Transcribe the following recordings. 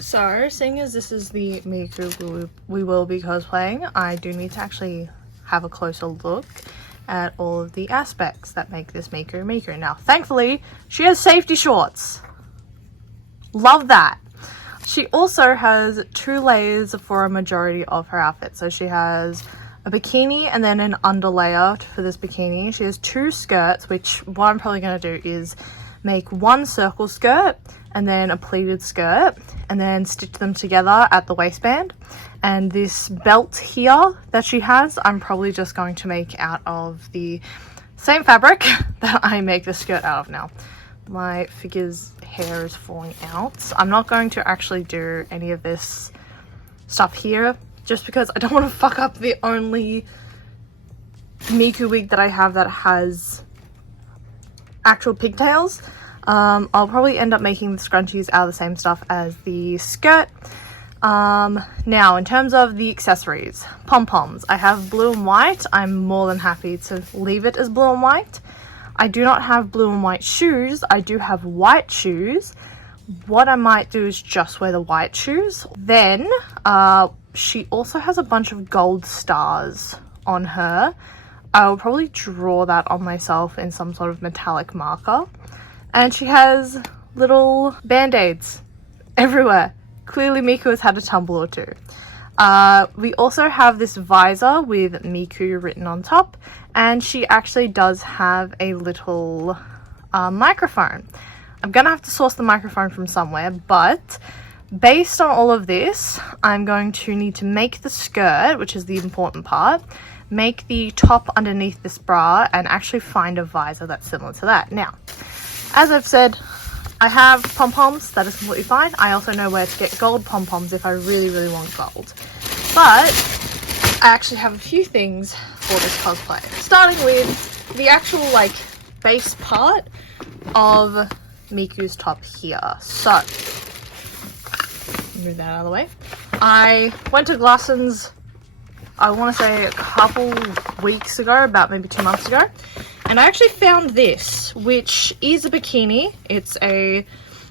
So, seeing as this is the Miku we will be cosplaying, I do need to actually have a closer look at all of the aspects that make this Miku. Now, thankfully, she has safety shorts. Love that. She also has 2 layers for a majority of her outfit. So she has a bikini and then an underlayer for this bikini. She has 2 skirts, which what I'm probably going to do is make 1 circle skirt and then a pleated skirt and then stitch them together at the waistband. And this belt here that she has, I'm probably just going to make out of the same fabric that I make the skirt out of now. My figure's hair is falling out. I'm not going to actually do any of this stuff here just because I don't want to fuck up the only Miku wig that I have that has actual pigtails. I'll probably end up making the scrunchies out of the same stuff as the skirt. Now, in terms of the accessories, pom-poms. I have blue and white. I'm more than happy to leave it as blue and white. I do not have blue and white shoes. I do have white shoes. What I might do is just wear the white shoes. Then, she also has a bunch of gold stars on her. I will probably draw that on myself in some sort of metallic marker. And she has little band-aids everywhere. Clearly Miku has had a tumble or two. We also have this visor with Miku written on top, and she actually does have a little microphone. I'm gonna have to source the microphone from somewhere, but based on all of this, I'm going to need to make the skirt, which is the important part, make the top underneath this bra, and actually find a visor that's similar to that. Now, as I've said, I have pom-poms, that is completely fine. I also know where to get gold pom-poms if I really, really want gold. But I actually have a few things for this cosplay. Starting with the actual, like, base part of Miku's top here. So, move that out of the way. I went to Glassons, I want to say a couple weeks ago, about maybe 2 months ago. And I actually found this, which is a bikini. It's a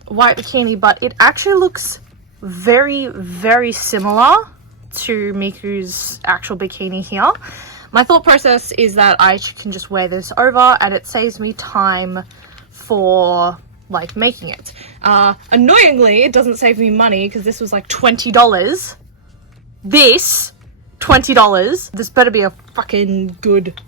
white bikini, but it actually looks very, very similar to Miku's actual bikini here. My thought process is that I can just wear this over and it saves me time for, like, making it. Annoyingly, it doesn't save me money because this was like $20. This, $20. This better be a fucking good,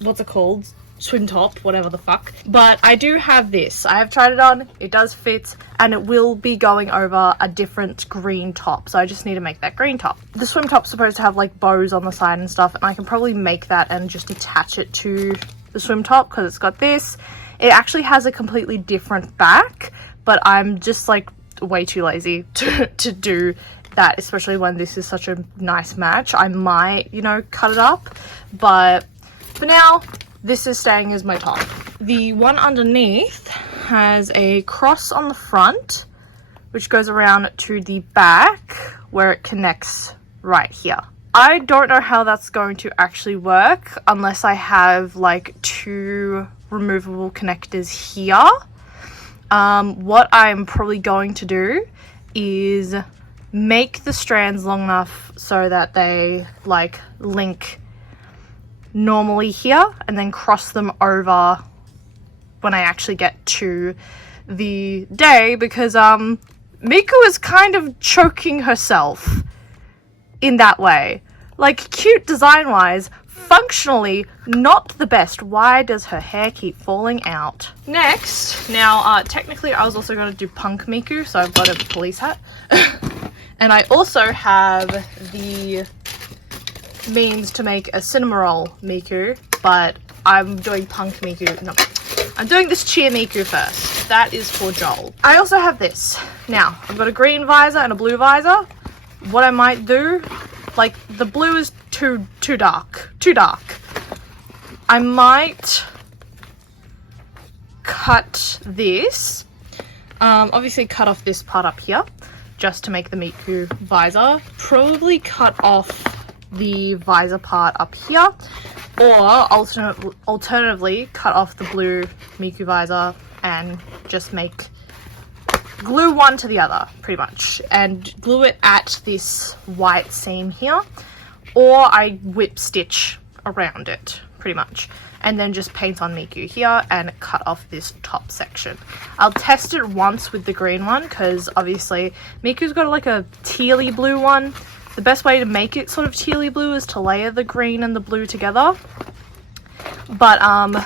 what's it called? Swim top, whatever the fuck. But I do have this. I have tried it on, it does fit, and it will be going over a different green top, so I just need to make that green top. The swim top's supposed to have like bows on the side and stuff, and I can probably make that and just attach it to the swim top because it's got this. It actually has a completely different back, but I'm just like way too lazy to do that, especially when this is such a nice match. I might, you know, cut it up, but for now, this is staying as my top. The one underneath has a cross on the front, which goes around to the back where it connects right here. I don't know how that's going to actually work unless I have like 2 removable connectors here. What I'm probably going to do is make the strands long enough so that they like link normally here and then cross them over when I actually get to the day, because Miku is kind of choking herself in that way. Like, cute design wise, functionally not the best. Why does her hair keep falling out? Next, now technically I was also going to do punk Miku, so I've got a police hat. And I also have the means to make a cinema roll Miku, but I'm doing punk Miku. No, I'm doing this cheer Miku first. That is for Joel. I also have this. Now, I've got a green visor and a blue visor. What I might do, like, the blue is too dark. Too dark. I might cut this. Obviously cut off this part up here, just to make the Miku visor. Probably cut off the visor part up here, or alternatively cut off the blue Miku visor and just glue one to the other pretty much and glue it at this white seam here, or I whip stitch around it pretty much and then just paint on Miku here and cut off this top section. I'll test it once with the green one because obviously Miku's got like a tealy blue one. The best way to make it sort of tealy blue is to layer the green and the blue together. But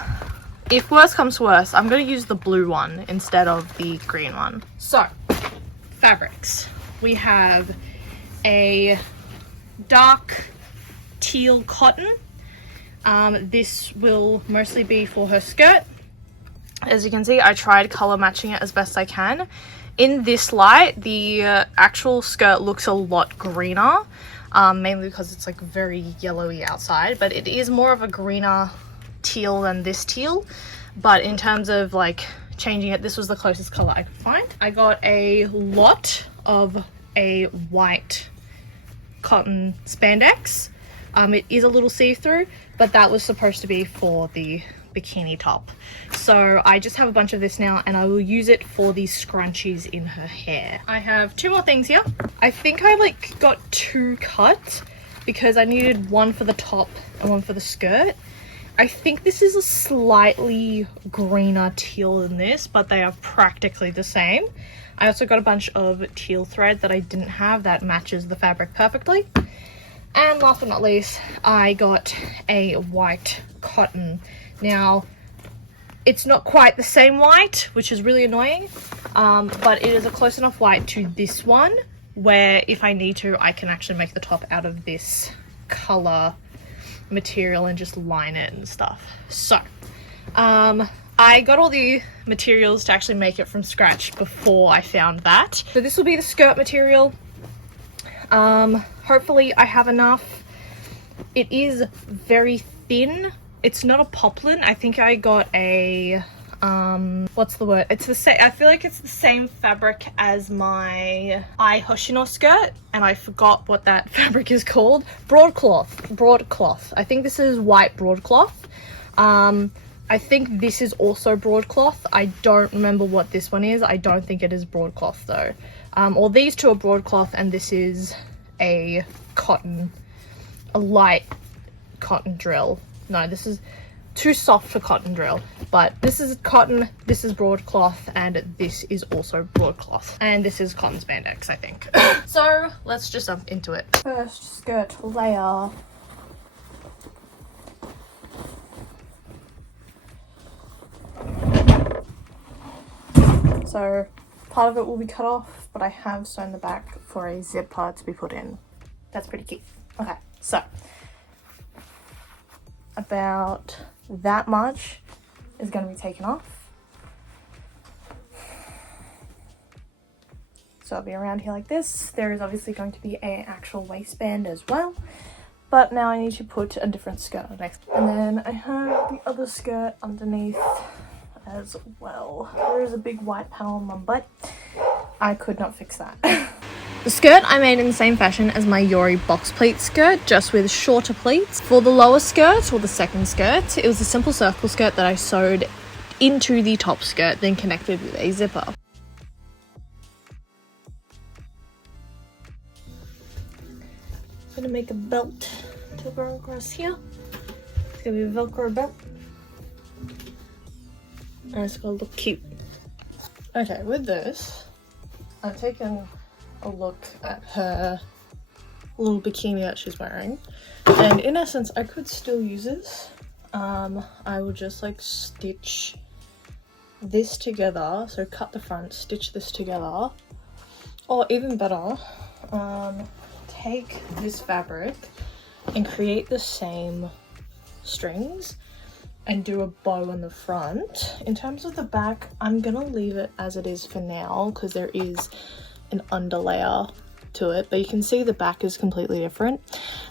if worse comes to worse, I'm going to use the blue one instead of the green one. So, fabrics. We have a dark teal cotton. This will mostly be for her skirt. As you can see, I tried color matching it as best I can. In this light, the actual skirt looks a lot greener, mainly because it's like very yellowy outside, but it is more of a greener teal than this teal. But in terms of like changing it, this was the closest color I could find. I got a lot of a white cotton spandex. It is a little see-through, but that was supposed to be for the bikini top. So I just have a bunch of this now and I will use it for these scrunchies in her hair. I have two more things here. I think I like got two cut because I needed one for the top and one for the skirt. I think this is a slightly greener teal than this, but they are practically the same. I also got a bunch of teal thread that I didn't have that matches the fabric perfectly. And last but not least, I got a white cotton. Now, it's not quite the same white, which is really annoying, but it is a close enough white to this one where if I need to, I can actually make the top out of this color material and just line it and stuff. So, I got all the materials to actually make it from scratch before I found that. So this will be the skirt material. Hopefully I have enough. It is very thin. It's not a poplin. I think I got a what's the word? It's the same. I feel like it's the same fabric as my Hoshino skirt, and I forgot what that fabric is called. Broadcloth. I think this is white broadcloth. I think this is also broadcloth. I don't remember what this one is. I don't think it is broadcloth though. Or these two are broadcloth and this is a light cotton drill. No, this is too soft for cotton drill, but this is cotton, this is broadcloth, and this is also broadcloth. And this is cotton spandex, I think. So let's just jump into it. First skirt layer. So part of it will be cut off, but I have sewn the back for a zipper to be put in. That's pretty cute. Okay, so about that much is going to be taken off. So I'll be around here like this. There is obviously going to be an actual waistband as well, but now I need to put a different skirt next. And then I have the other skirt underneath as well. There is a big white panel on my butt. I could not fix that. The skirt I made in the same fashion as my Yori box pleat skirt, just with shorter pleats. For the lower skirt, or the second skirt, it was a simple circle skirt that I sewed into the top skirt, then connected with a zipper. I'm gonna make a belt to go across here. It's gonna be a Velcro belt. And it's gonna look cute. Okay, with this, I've taken a look at her little bikini that she's wearing, and in essence I could still use this. I would just like stitch this together, so cut the front, stitch this together, or even better, take this fabric and create the same strings and do a bow on the front. In terms of the back, I'm gonna leave it as it is for now because there is an underlayer to it, but you can see the back is completely different.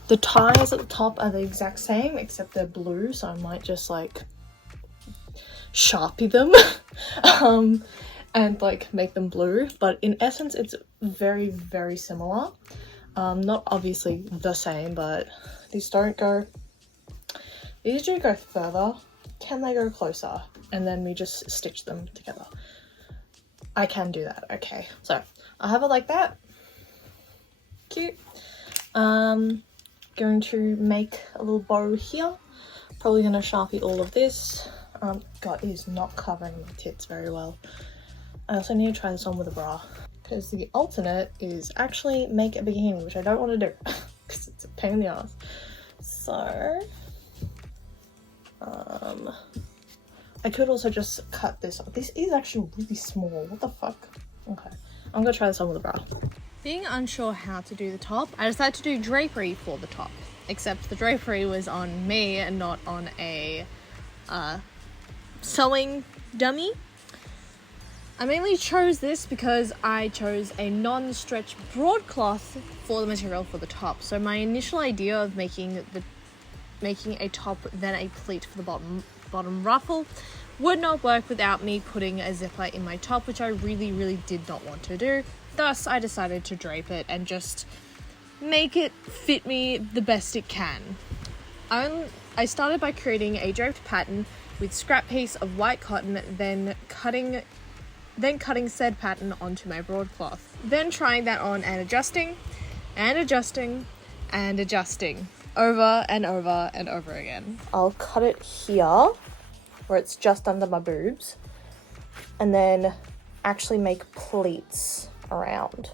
The ties at the top are the exact same except they're blue, so I might just like Sharpie them and like make them blue, but in essence it's very, very similar. Not obviously the same, but these do go further. Can they go closer? And then we just stitch them together. I can do that. Okay, so I have it like that. Cute. Going to make a little bow here. Probably gonna Sharpie all of this. God, it is not covering my tits very well. I also need to try this on with a bra, because the alternate is actually make a bikini, which I don't want to do because it's a pain in the ass. So I could also just cut this off. This is actually really small. What the fuck? Okay, I'm gonna try this on with a bra. Being unsure how to do the top, I decided to do drapery for the top, except the drapery was on me and not on a sewing dummy. I mainly chose this because I chose a non-stretch broadcloth for the material for the top. So my initial idea of making a top then a pleat for the bottom ruffle would not work without me putting a zipper in my top, which I really did not want to do. Thus, I decided to drape it and just make it fit me the best it can. I started by creating a draped pattern with scrap piece of white cotton, then cutting said pattern onto my broadcloth. Then trying that on and adjusting, over and over and over again. I'll cut it here, where it's just under my boobs, and then actually make pleats around.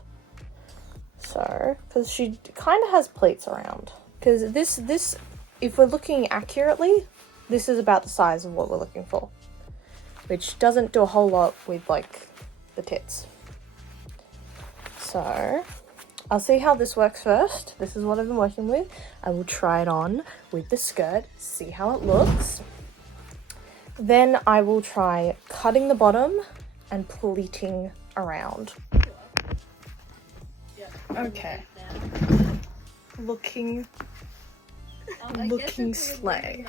So, because she kind of has pleats around. Because this, if we're looking accurately, this is about the size of what we're looking for, which doesn't do a whole lot with like the tits. So I'll see how this works first. This is what I've been working with. I will try it on with the skirt, see how it looks. Then I will try cutting the bottom and pleating around. Okay. Looking slay.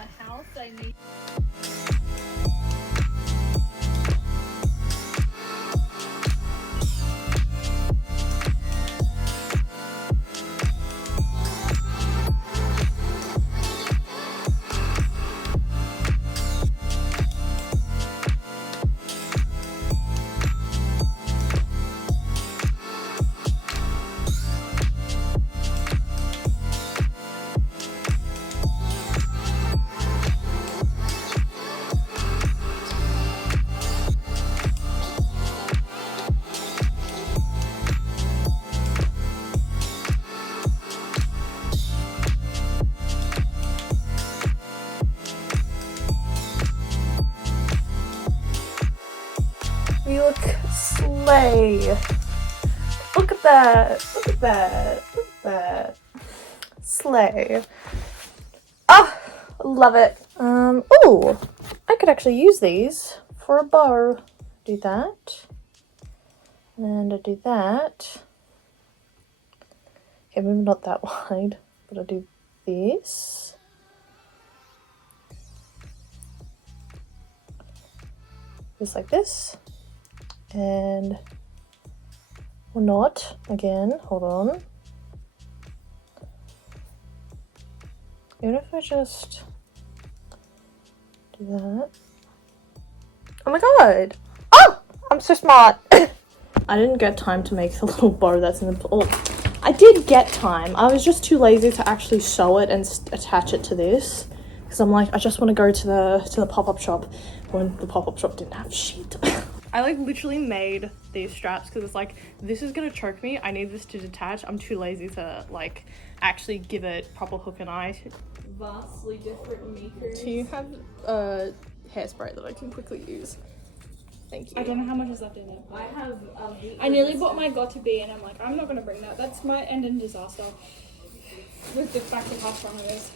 You look slay. Look at that. Look at that. Look at that. Slay. Oh, love it. Oh, I could actually use these for a bow. Do that. And I do that. Okay, maybe not that wide, but I do this. Just like this. And or not again, hold on. Even if I just do that. Oh my god! Oh! I'm so smart! I didn't get time to make the little bow that's in the... Oh, I did get time. I was just too lazy to actually sew it and attach it to this. Because I'm like, I just want to go to the pop-up shop when the pop-up shop didn't have shit. I like literally made these straps because it's like, this is gonna choke me. I need this to detach. I'm too lazy to like actually give it proper hook and eye. Vastly different makers. Do you have hairspray that I can quickly use? Thank you. I don't know how much is left in it. I have I nearly bought my got to be and I'm like, I'm not gonna bring that. That's my end in disaster. With the fact of how strong it is.